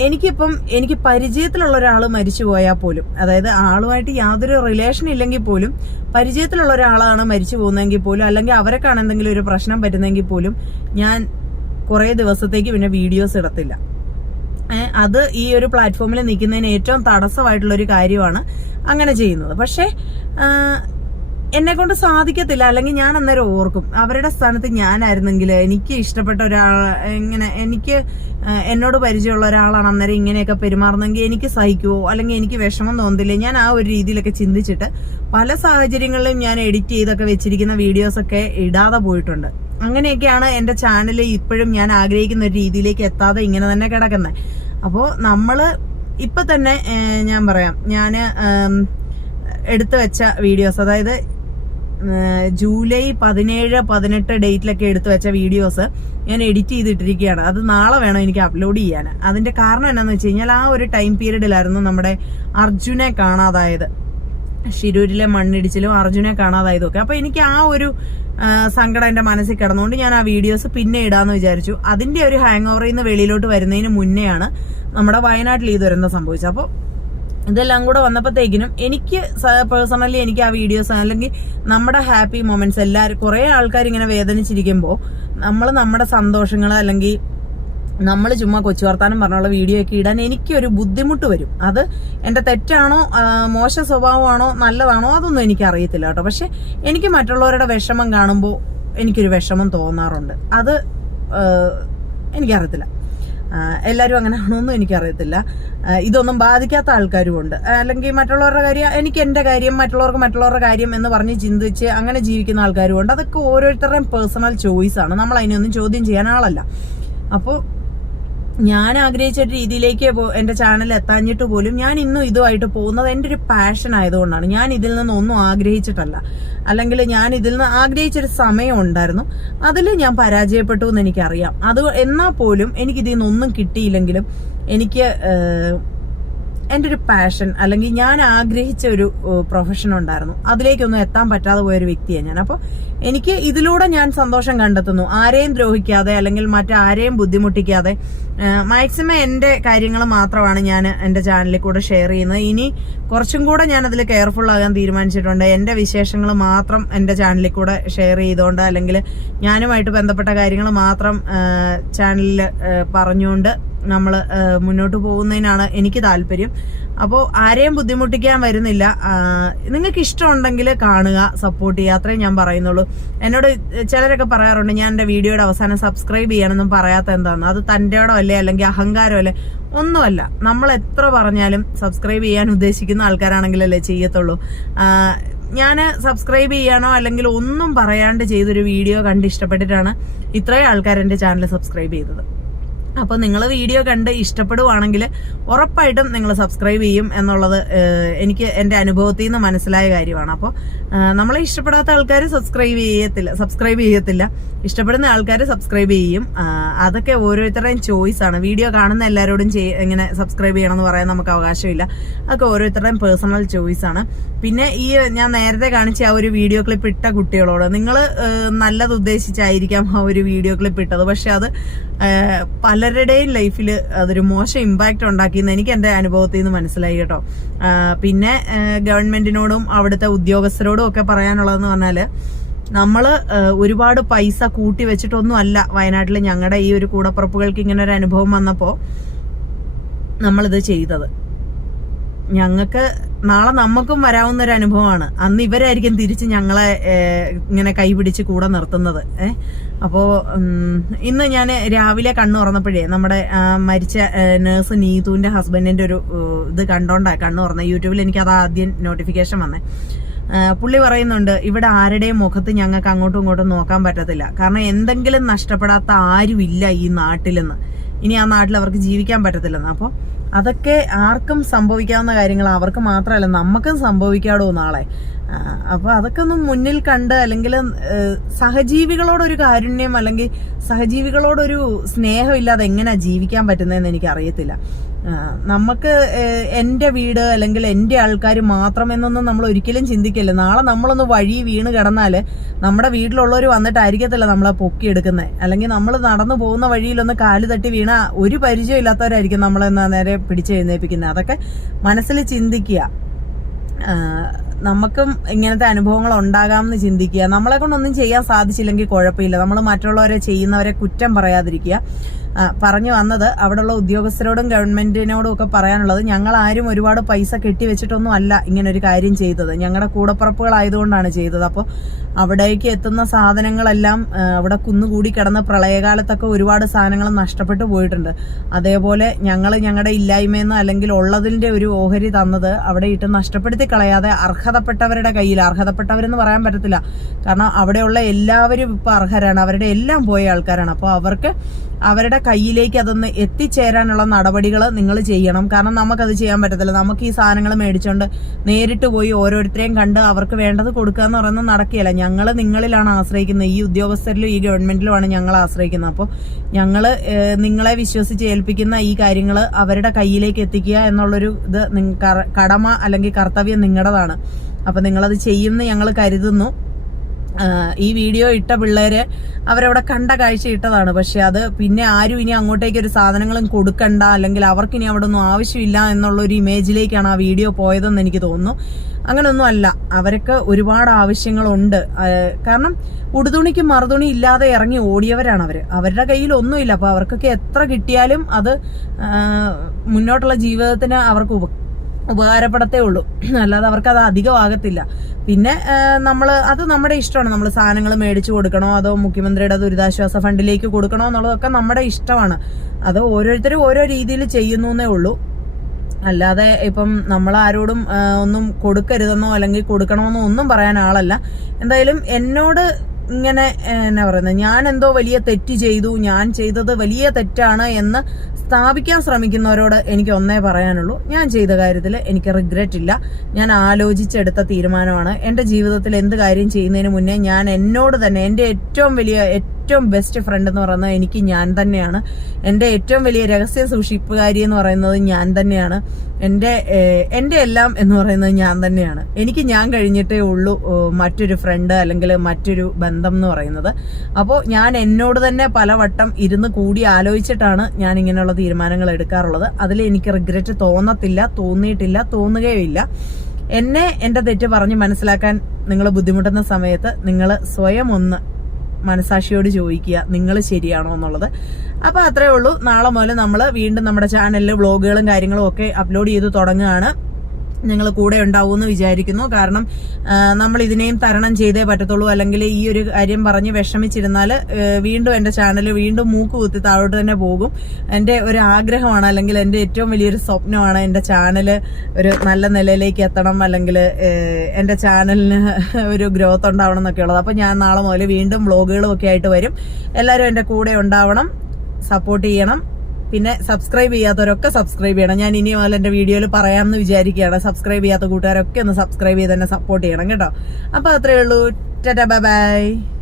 എനിക്കിപ്പം എനിക്ക് പരിചയത്തിലുള്ള ഒരാൾ മരിച്ചു പോയാൽ പോലും അതായത് ആളുമായിട്ട് യാതൊരു റിലേഷൻ ഇല്ലെങ്കിൽ പോലും പരിചയത്തിലുള്ള ഒരാളാണ് മരിച്ചു പോകുന്നതെങ്കിൽ പോലും അല്ലെങ്കിൽ അവരെക്കാണ് എന്തെങ്കിലും ഒരു പ്രശ്നം പറ്റുന്നെങ്കിൽ പോലും ഞാൻ കുറേ ദിവസത്തേക്ക് പിന്നെ വീഡിയോസ് ഇടത്തില്ല. അത് ഈ ഒരു പ്ലാറ്റ്ഫോമിൽ നിൽക്കുന്നതിന് ഏറ്റവും തടസ്സമായിട്ടുള്ള ഒരു കാര്യമാണ് അങ്ങനെ ചെയ്യുന്നത്. പക്ഷേ എന്നെ കൊണ്ട് സാധിക്കത്തില്ല. അല്ലെങ്കിൽ ഞാൻ അന്നേരം ഓർക്കും. അവരുടെ സ്ഥാനത്ത് ഞാനായിരുന്നെങ്കിൽ എനിക്ക് ഇഷ്ടപ്പെട്ട ഒരാൾ ഇങ്ങനെ എനിക്ക് എന്നോട് പരിചയമുള്ള ഒരാളാണ് അന്നേരം ഇങ്ങനെയൊക്കെ പെരുമാറുന്നെങ്കിൽ എനിക്ക് സഹിക്കുവോ? അല്ലെങ്കിൽ എനിക്ക് വിഷമം തോന്നില്ലേ ഞാൻ ആ ഒരു രീതിയിലൊക്കെ ചിന്തിച്ചിട്ട് പല സാഹചര്യങ്ങളിലും ഞാൻ എഡിറ്റ് ചെയ്തൊക്കെ വെച്ചിരിക്കുന്ന വീഡിയോസൊക്കെ ഇടാതെ പോയിട്ടുണ്ട്. അങ്ങനെയൊക്കെയാണ് എന്റെ ചാനൽ ഇപ്പോഴും ഞാൻ ആഗ്രഹിക്കുന്ന ഒരു രീതിയിലേക്ക് എത്താതെ ഇങ്ങനെ തന്നെ കിടക്കുന്നത് അപ്പോൾ നമ്മൾ ഇപ്പൊ തന്നെ ഞാൻ പറയാം. ഞാൻ എടുത്തു വെച്ച വീഡിയോസ്. അതായത് ജൂലൈ പതിനേഴ് പതിനെട്ട് ഡേറ്റിലൊക്കെ എടുത്തു വെച്ച വീഡിയോസ് ഞാൻ എഡിറ്റ് ചെയ്തിട്ടിരിക്കുകയാണ്. അത് നാളെ വേണം എനിക്ക് അപ്ലോഡ് ചെയ്യാൻ. അതിന്റെ കാരണം എന്താണെന്ന് വെച്ച് കഴിഞ്ഞാൽ ആ ഒരു ടൈം പീരീഡിലായിരുന്നു നമ്മുടെ അർജുനെ കാണാതായത്. ഷിരൂരിലെ മണ്ണിടിച്ചിലും അർജുനെ കാണാതായതും ഒക്കെ അപ്പൊ എനിക്ക് ആ ഒരു സങ്കടം എന്റെ മനസ്സിൽ കിടന്നുകൊണ്ട് ഞാൻ ആ വീഡിയോസ് പിന്നെ ഇടാന്ന് വിചാരിച്ചു. അതിന്റെ ഒരു ഹാങ് ഓവറിൽ നിന്ന് വെളിയിലോട്ട് വരുന്നതിന് മുന്നെയാണ് നമ്മുടെ വയനാട്ടിൽ ഈ ദുരന്തം സംഭവിച്ചത്. അപ്പോൾ ഇതെല്ലാം കൂടെ വന്നപ്പോഴത്തേക്കിനും എനിക്ക് പേഴ്സണലി എനിക്ക് ആ വീഡിയോസ് അല്ലെങ്കിൽ നമ്മുടെ ഹാപ്പി മൊമെന്റ്സ് എല്ലാവരും കുറേ ആൾക്കാർ ഇങ്ങനെ വേദനിച്ചിരിക്കുമ്പോൾ നമ്മൾ നമ്മുടെ സന്തോഷങ്ങൾ അല്ലെങ്കിൽ നമ്മൾ ചുമ്മാ കൊച്ചു വർത്താനം പറഞ്ഞുള്ള വീഡിയോ ഒക്കെ ഇടാൻ എനിക്കൊരു ബുദ്ധിമുട്ട് വരും. അത് എന്റെ തെറ്റാണോ മോശ സ്വഭാവമാണോ നല്ലതാണോ അതൊന്നും എനിക്ക് അറിയത്തില്ല കേട്ടോ. പക്ഷെ എനിക്ക് മറ്റുള്ളവരുടെ വിഷമം കാണുമ്പോൾ എനിക്കൊരു വിഷമം തോന്നാറുണ്ട്. അത് എനിക്കറിയത്തില്ല. എല്ലാവരും അങ്ങനെ ആണോന്നും എനിക്കറിയത്തില്ല. ഇതൊന്നും ബാധിക്കാത്ത ആൾക്കാരും ഉണ്ട് അല്ലെങ്കിൽ മറ്റുള്ളവരുടെ കാര്യം എനിക്ക് എന്റെ കാര്യം മറ്റുള്ളവർക്ക് മറ്റുള്ളവരുടെ കാര്യം എന്ന് പറഞ്ഞ് ചിന്തിച്ച് അങ്ങനെ ജീവിക്കുന്ന ആൾക്കാരും ഉണ്ട് അതൊക്കെ ഓരോരുത്തരുടെയും പേഴ്സണൽ ചോയ്സാണ് നമ്മൾ അതിനൊന്നും ചോദ്യം ചെയ്യാൻ ആളല്ല. അപ്പോൾ ഞാൻ ആഗ്രഹിച്ച രീതിയിലേക്ക് എന്റെ ചാനൽ എത്താഞ്ഞിട്ട് പോലും ഞാൻ ഇന്നും ഇതുമായിട്ട് പോകുന്നത് എന്റെ ഒരു പാഷൻ ആയതുകൊണ്ടാണ്. ഞാൻ ഇതിൽ നിന്ന് ഒന്നും ആഗ്രഹിച്ചിട്ടല്ല. അല്ലെങ്കിൽ ഞാൻ ഇതിൽ നിന്ന് ആഗ്രഹിച്ചൊരു സമയം ഉണ്ടായിരുന്നു. അതിൽ ഞാൻ പരാജയപ്പെട്ടു എന്ന് എനിക്കറിയാം. അത് എന്നാൽ പോലും എനിക്ക് ഇതിൽ നിന്നൊന്നും കിട്ടിയില്ലെങ്കിലും എനിക്ക് എന്റെ ഒരു പാഷൻ അല്ലെങ്കിൽ ഞാൻ ആഗ്രഹിച്ച ഒരു പ്രൊഫഷൻ ഉണ്ടായിരുന്നു. അതിലേക്കൊന്നും എത്താൻ പറ്റാതെ പോയൊരു വ്യക്തിയാണ് ഞാൻ. അപ്പോൾ എനിക്ക് ഇതിലൂടെ ഞാൻ സന്തോഷം കണ്ടെത്തുന്നു. ആരെയും ദ്രോഹിക്കാതെ അല്ലെങ്കിൽ മറ്റാരെയും ബുദ്ധിമുട്ടിക്കാതെ മാക്സിമം എന്റെ കാര്യങ്ങൾ മാത്രമാണ് ഞാൻ എന്റെ ചാനലിൽ കൂടെ ഷെയർ ചെയ്യുന്നത്. ഇനി കുറച്ചും കൂടെ ഞാൻ അതിൽ കെയർഫുൾ ആകാൻ തീരുമാനിച്ചിട്ടുണ്ട്. എന്റെ വിശേഷങ്ങൾ മാത്രം എന്റെ ചാനലിൽ കൂടെ ഷെയർ ചെയ്തുകൊണ്ട് അല്ലെങ്കിൽ ഞാനുമായിട്ട് ബന്ധപ്പെട്ട കാര്യങ്ങൾ മാത്രം ചാനലിൽ പറഞ്ഞുകൊണ്ട് നമ്മൾ മുന്നോട്ട് പോകുന്നതിനാണ് എനിക്ക് താല്പര്യം. അപ്പോൾ ആരെയും ബുദ്ധിമുട്ടിക്കാൻ വരുന്നില്ല. നിങ്ങൾക്ക് ഇഷ്ടമുണ്ടെങ്കിൽ കാണുക സപ്പോർട്ട് ചെയ്യുക. അത്രേ ഞാൻ പറയുന്നുള്ളൂ. എന്നോട് ചിലരൊക്കെ പറയാറുണ്ട് ഞാൻ എന്റെ വീഡിയോയുടെ അവസാനം സബ്സ്ക്രൈബ് ചെയ്യണമെന്നും പറയാത്ത എന്താണ് അത് തന്റെയോടോ അല്ലേ അല്ലെങ്കിൽ അഹങ്കാരം അല്ലേ? ഒന്നുമല്ല. നമ്മൾ എത്ര പറഞ്ഞാലും സബ്സ്ക്രൈബ് ചെയ്യാൻ ഉദ്ദേശിക്കുന്ന ആൾക്കാരാണെങ്കിലല്ലേ ചെയ്യത്തുള്ളൂ. ഞാൻ സബ്സ്ക്രൈബ് ചെയ്യാനോ അല്ലെങ്കിൽ ഒന്നും പറയാണ്ട് ചെയ്തൊരു വീഡിയോ കണ്ട് ഇഷ്ടപ്പെട്ടിട്ടാണ് ഇത്രയും ആൾക്കാർ എന്റെ ചാനൽ സബ്സ്ക്രൈബ് ചെയ്തത്. അപ്പോൾ നിങ്ങൾ വീഡിയോ കണ്ട് ഇഷ്ടപ്പെടുവാണെങ്കിൽ ഉറപ്പായിട്ടും നിങ്ങൾ സബ്സ്ക്രൈബ് ചെയ്യും എന്നുള്ളത് എനിക്ക് എന്റെ അനുഭവത്തിൽ നിന്ന് മനസ്സിലായ കാര്യമാണ്. അപ്പോൾ നമ്മളെ ഇഷ്ടപ്പെടാത്ത ആൾക്കാർ സബ്സ്ക്രൈബ് ചെയ്യത്തില്ല സബ്സ്ക്രൈബ് ചെയ്യത്തില്ല. ഇഷ്ടപ്പെടുന്ന ആൾക്കാർ സബ്സ്ക്രൈബ് ചെയ്യും. അതൊക്കെ ഓരോരുത്തരുടെയും ചോയ്സ് ആണ്. വീഡിയോ കാണുന്ന എല്ലാവരോടും ഇങ്ങനെ സബ്സ്ക്രൈബ് ചെയ്യണം എന്ന് പറയാൻ നമുക്ക് അവകാശമില്ല. അതൊക്കെ ഓരോരുത്തരുടെയും പേഴ്സണൽ ചോയ്സ് ആണ്. പിന്നെ ഈ ഞാൻ നേരത്തെ കാണിച്ച ആ ഒരു വീഡിയോ ക്ലിപ്പ് ഇട്ട കുട്ടികളോട് നിങ്ങൾ നല്ലത് ഉദ്ദേശിച്ചായിരിക്കാം ആ ഒരു വീഡിയോ ക്ലിപ്പ് ഇട്ടത്. പക്ഷെ അത് ഏഹ്, പലരുടെയും ലൈഫിൽ അതൊരു മോശം ഇമ്പാക്റ്റ് ഉണ്ടാക്കിയെന്ന് എനിക്ക് എന്റെ അനുഭവത്തിൽ നിന്ന് മനസ്സിലായി കേട്ടോ. പിന്നെ ഗവൺമെന്റിനോടും അവിടുത്തെ ഉദ്യോഗസ്ഥരോടും ഒക്കെ പറയാനുള്ളതെന്ന് പറഞ്ഞാൽ നമ്മൾ ഒരുപാട് പൈസ കൂട്ടി വെച്ചിട്ടൊന്നും അല്ല വയനാട്ടിൽ ഞങ്ങളുടെ ഈ ഒരു കൂടപ്പുറപ്പുകൾക്ക് ഇങ്ങനെ ഒരു അനുഭവം വന്നപ്പോൾ നമ്മളിത് ചെയ്തത്. ഞങ്ങൾക്ക് നാളെ നമുക്കും വരാവുന്ന ഒരു അനുഭവമാണ്. അന്ന് ഇവരായിരിക്കും തിരിച്ച് ഞങ്ങളെ ഇങ്ങനെ കൈപിടിച്ച് കൂടെ നിർത്തുന്നത്. ഏഹ് അപ്പോ ഇന്ന് ഞാൻ രാവിലെ കണ്ണു തുറന്നപ്പോഴേ നമ്മുടെ മരിച്ച നേഴ്സ് നീതുവിന്റെ ഹസ്ബൻഡിന്റെ ഒരു ഇത് കണ്ടോണ്ടാ കണ്ണു തുറന്നത് യൂട്യൂബിൽ എനിക്ക് അത് ആദ്യം നോട്ടിഫിക്കേഷൻ വന്നേ. പുള്ളി പറയുന്നുണ്ട് ഇവിടെ ആരുടെയും മുഖത്ത് ഞങ്ങൾക്ക് അങ്ങോട്ടും ഇങ്ങോട്ടും നോക്കാൻ പറ്റത്തില്ല. കാരണം എന്തെങ്കിലും നഷ്ടപ്പെടാത്ത ആരുമില്ല ഈ നാട്ടിലെന്ന്. ഇനി ആ നാട്ടിൽ അവർക്ക് ജീവിക്കാൻ പറ്റത്തില്ലെന്ന്. അപ്പോൾ അതൊക്കെ ആർക്കും സംഭവിക്കാവുന്ന കാര്യങ്ങൾ അവർക്ക് മാത്രമല്ല നമുക്കും സംഭവിക്കാടോ നാളെ? ആ, അപ്പൊ അതൊക്കെ ഒന്ന് മുന്നിൽ കണ്ട് അല്ലെങ്കിൽ സഹജീവികളോടൊരു കാരുണ്യം അല്ലെങ്കിൽ സഹജീവികളോടൊരു സ്നേഹം ഇല്ലാതെ എങ്ങനെ ജീവിക്കാൻ പറ്റുന്നതെന്ന് എനിക്ക് അറിയത്തില്ല. നമുക്ക് എന്റെ വീട് അല്ലെങ്കിൽ എന്റെ ആൾക്കാർ മാത്രം എന്നൊന്നും നമ്മൾ ഒരിക്കലും ചിന്തിക്കില്ല. നാളെ നമ്മളൊന്ന് വഴി വീണ് കിടന്നാൽ നമ്മുടെ വീട്ടിലുള്ളവർ വന്നിട്ടായിരിക്കത്തില്ല നമ്മളെ പൊക്കിയെടുക്കുന്നത് അല്ലെങ്കിൽ നമ്മൾ നടന്നു പോകുന്ന വഴിയിലൊന്ന് കാൽ തട്ടി വീണ ഒരു പരിചയം ഇല്ലാത്തവരായിരിക്കും നമ്മളെന്നാ നേരെ പിടിച്ചെഴുന്നേൽപ്പിക്കുന്നത് അതൊക്കെ മനസ്സിൽ ചിന്തിക്കുക. നമുക്കും ഇങ്ങനത്തെ അനുഭവങ്ങൾ ഉണ്ടാകാമെന്ന് ചിന്തിക്കുക. നമ്മളെ കൊണ്ടൊന്നും ചെയ്യാൻ സാധിച്ചില്ലെങ്കിൽ കുഴപ്പമില്ല. നമ്മൾ മറ്റുള്ളവരെ ചെയ്യുന്നവരെ കുറ്റം പറയാതിരിക്കുക. പറഞ്ഞു വന്നത് അവിടെയുള്ള ഉദ്യോഗസ്ഥരോടും ഗവൺമെന്റിനോടും ഒക്കെ പറയാനുള്ളത് ഞങ്ങൾ ആരും ഒരുപാട് പൈസ കെട്ടിവെച്ചിട്ടൊന്നും അല്ല ഒരു കാര്യം ചെയ്തത്. ഞങ്ങളുടെ കൂടപ്പുറപ്പുകളായതുകൊണ്ടാണ് ചെയ്തത്. അപ്പോൾ അവിടേക്ക് എത്തുന്ന സാധനങ്ങളെല്ലാം അവിടെ കുന്നുകൂടി കിടന്ന പ്രളയകാലത്തൊക്കെ ഒരുപാട് സാധനങ്ങൾ നഷ്ടപ്പെട്ടു പോയിട്ടുണ്ട്. അതേപോലെ ഞങ്ങൾ ഞങ്ങളുടെ ഇല്ലായ്മയെന്ന് അല്ലെങ്കിൽ ഉള്ളതിന്റെ ഒരു ഓഹരി തന്നത് അവിടെ ഇട്ട് നഷ്ടപ്പെടുത്തി കളയാതെ അർഹതപ്പെട്ടവരുടെ കയ്യിൽ അർഹതപ്പെട്ടവരെന്ന് പറയാൻ പറ്റത്തില്ല. കാരണം അവിടെയുള്ള എല്ലാവരും ഇപ്പോൾ അർഹരാണ്. അവരുടെ എല്ലാം പോയ ആൾക്കാരാണ്. അപ്പോൾ അവർക്ക് അവരുടെ കയ്യിലേക്ക് അതൊന്ന് എത്തിച്ചേരാനുള്ള നടപടികൾ നിങ്ങൾ ചെയ്യണം. കാരണം നമുക്കത് ചെയ്യാൻ പറ്റത്തില്ല. നമുക്ക് ഈ സാധനങ്ങൾ മേടിച്ചുകൊണ്ട് നേരിട്ട് പോയി ഓരോരുത്തരെയും കണ്ട് അവർക്ക് വേണ്ടത് കൊടുക്കുക എന്ന് പറയുന്നത് നടക്കുകയില്ല. ഞങ്ങൾ നിങ്ങളിലാണ് ആശ്രയിക്കുന്നത്. ഈ ഉദ്യോഗസ്ഥരിലും ഈ ഗവൺമെന്റിലുമാണ് ഞങ്ങൾ ആശ്രയിക്കുന്നത്. അപ്പോൾ ഞങ്ങൾ നിങ്ങളെ വിശ്വസിച്ച് ഏൽപ്പിക്കുന്ന ഈ കാര്യങ്ങൾ അവരുടെ കയ്യിലേക്ക് എത്തിക്കുക എന്നുള്ളൊരു ഇത് കടമ അല്ലെങ്കിൽ കർത്തവ്യം നിങ്ങളുടേതാണ്. അപ്പൊ നിങ്ങളത് ചെയ്യുമെന്ന് ഞങ്ങൾ കരുതുന്നു. ഈ വീഡിയോ ഇട്ട പിള്ളേര് അവരവിടെ കണ്ട കാഴ്ച ഇട്ടതാണ്. പക്ഷെ അത് പിന്നെ ആരും ഇനി അങ്ങോട്ടേക്ക് ഒരു സാധനങ്ങളും കൊടുക്കണ്ട അല്ലെങ്കിൽ അവർക്ക് ഇനി അവിടെ ഒന്നും ആവശ്യമില്ല എന്നുള്ള ഒരു ഇമേജിലേക്കാണ് ആ വീഡിയോ പോയതെന്ന് എനിക്ക് തോന്നുന്നു. അങ്ങനെയൊന്നും അല്ല. അവർക്ക് ഒരുപാട് ആവശ്യങ്ങളുണ്ട്. കാരണം ഉടുതുണിക്ക് മറുതുണി ഇല്ലാതെ ഇറങ്ങി ഓടിയവരാണ് അവർ അവരുടെ കയ്യിൽ ഒന്നുമില്ല. അപ്പൊ അവർക്കൊക്കെ എത്ര കിട്ടിയാലും അത് മുന്നോട്ടുള്ള ജീവിതത്തിന് അവർക്ക് ഉപകാരപ്പെടത്തേ ഉള്ളൂ. അല്ലാതെ അവർക്ക് അത് അധികമാകത്തില്ല. പിന്നെ നമ്മൾ അത് നമ്മുടെ ഇഷ്ടമാണ്. നമ്മൾ സാധനങ്ങൾ മേടിച്ചു കൊടുക്കണോ അതോ മുഖ്യമന്ത്രിയുടെ ദുരിതാശ്വാസ ഫണ്ടിലേക്ക് കൊടുക്കണോ എന്നുള്ളതൊക്കെ നമ്മുടെ ഇഷ്ടമാണ്. അത് ഓരോരുത്തരും ഓരോ രീതിയിൽ ചെയ്യുന്നു എന്നേ ഉള്ളൂ. അല്ലാതെ ഇപ്പം നമ്മൾ ആരോടും ഒന്നും കൊടുക്കരുതെന്നോ അല്ലെങ്കിൽ കൊടുക്കണമെന്നോ ഒന്നും പറയാൻ ആളല്ല. എന്തായാലും എന്നോട് ഇങ്ങനെ എന്നാ പറയുന്നത് ഞാൻ എന്തോ വലിയ തെറ്റ് ചെയ്തു ഞാൻ ചെയ്തത് വലിയ തെറ്റാണ് എന്ന് സ്ഥാപിക്കാൻ ശ്രമിക്കുന്നവരോട് എനിക്ക് ഒന്നേ പറയാനുള്ളൂ. ഞാൻ ചെയ്ത കാര്യത്തിൽ എനിക്ക് റിഗ്രറ്റ് ഇല്ല. ഞാൻ ആലോചിച്ചെടുത്ത തീരുമാനമാണ്. എന്റെ ജീവിതത്തിൽ എന്ത് കാര്യം ചെയ്യുന്നതിന് മുന്നേ ഞാൻ എന്നോട് തന്നെ എന്റെ ഏറ്റവും വലിയ ഏറ്റവും ബെസ്റ്റ് ഫ്രണ്ട് എന്ന് പറയുന്നത് എനിക്ക് ഞാൻ തന്നെയാണ്. എന്റെ ഏറ്റവും വലിയ രഹസ്യ സൂക്ഷിപ്പുകാരി എന്ന് പറയുന്നത് ഞാൻ തന്നെയാണ്. എന്റെ എന്റെ എല്ലാം എന്ന് പറയുന്നത് ഞാൻ തന്നെയാണ്. എനിക്ക് ഞാൻ കഴിഞ്ഞിട്ടേ ഉള്ളൂ മറ്റൊരു ഫ്രണ്ട് അല്ലെങ്കിൽ മറ്റൊരു ബന്ധം എന്ന് പറയുന്നത്. അപ്പോൾ ഞാൻ എന്നോട് തന്നെ പലവട്ടം ഇരുന്ന് കൂടി ആലോചിച്ചിട്ടാണ് ഞാൻ ഇങ്ങനെയുള്ള തീരുമാനങ്ങൾ എടുക്കാറുള്ളത്. അതിൽ എനിക്ക് റിഗ്രറ്റ് തോന്നത്തില്ല തോന്നിയിട്ടില്ല തോന്നുകയുമില്ല. എന്നെ എന്റെ തെറ്റ് പറഞ്ഞ് മനസ്സിലാക്കാൻ നിങ്ങൾ ബുദ്ധിമുട്ടുന്ന സമയത്ത് നിങ്ങൾ സ്വയം ഒന്ന് മനസാക്ഷിയോട് ചോദിക്കുക നിങ്ങൾ ശരിയാണോ? എന്നുള്ളത്. അപ്പോൾ അത്രേ ഉള്ളൂ. നാളെ മുതൽ നമ്മൾ വീണ്ടും നമ്മുടെ ചാനലിൽ വ്ളോഗുകളും കാര്യങ്ങളും ഒക്കെ അപ്ലോഡ് ചെയ്ത് തുടങ്ങുകയാണ്. നിങ്ങൾ കൂടെ ഉണ്ടാവും എന്ന് വിചാരിക്കുന്നു. കാരണം നമ്മൾ ഇതിനെയും തരണം ചെയ്തേ പറ്റത്തുള്ളൂ. അല്ലെങ്കിൽ ഈ ഒരു കാര്യം പറഞ്ഞ് വിഷമിച്ചിരുന്നാൽ വീണ്ടും എന്റെ ചാനൽ വീണ്ടും മൂക്ക് കുത്തി താഴോട്ട് തന്നെ പോകും. എന്റെ ഒരു ആഗ്രഹമാണ് അല്ലെങ്കിൽ എന്റെ ഏറ്റവും വലിയൊരു സ്വപ്നമാണ് എന്റെ ചാനൽ ഒരു നല്ല നിലയിലേക്ക് എത്തണം. അല്ലെങ്കിൽ എന്റെ ചാനലിന് ഒരു ഗ്രോത്ത് ഉണ്ടാവണം എന്നൊക്കെ ഉള്ളത്. അപ്പോൾ ഞാൻ നാളെ മുതൽ വീണ്ടും വ്ളോഗുകളും ഒക്കെ ആയിട്ട് വരും. എല്ലാവരും എന്റെ കൂടെ ഉണ്ടാവണം സപ്പോർട്ട് ചെയ്യണം. പിന്നെ സബ്സ്ക്രൈബ് ചെയ്യാത്തവരൊക്കെ സബ്സ്ക്രൈബ് ചെയ്യണം. ഞാൻ ഇനി മുതൽ എന്റെ വീഡിയോയിൽ പറയാമെന്ന് വിചാരിക്കുകയാണ്. സബ്സ്ക്രൈബ് ചെയ്യാത്ത കൂട്ടുകാരൊക്കെ ഒന്ന് സബ്സ്ക്രൈബ് ചെയ്ത് തന്നെ സപ്പോർട്ട് ചെയ്യണം കേട്ടോ. അപ്പോൾ അത്രയേ ഉള്ളൂ. Tata bye bye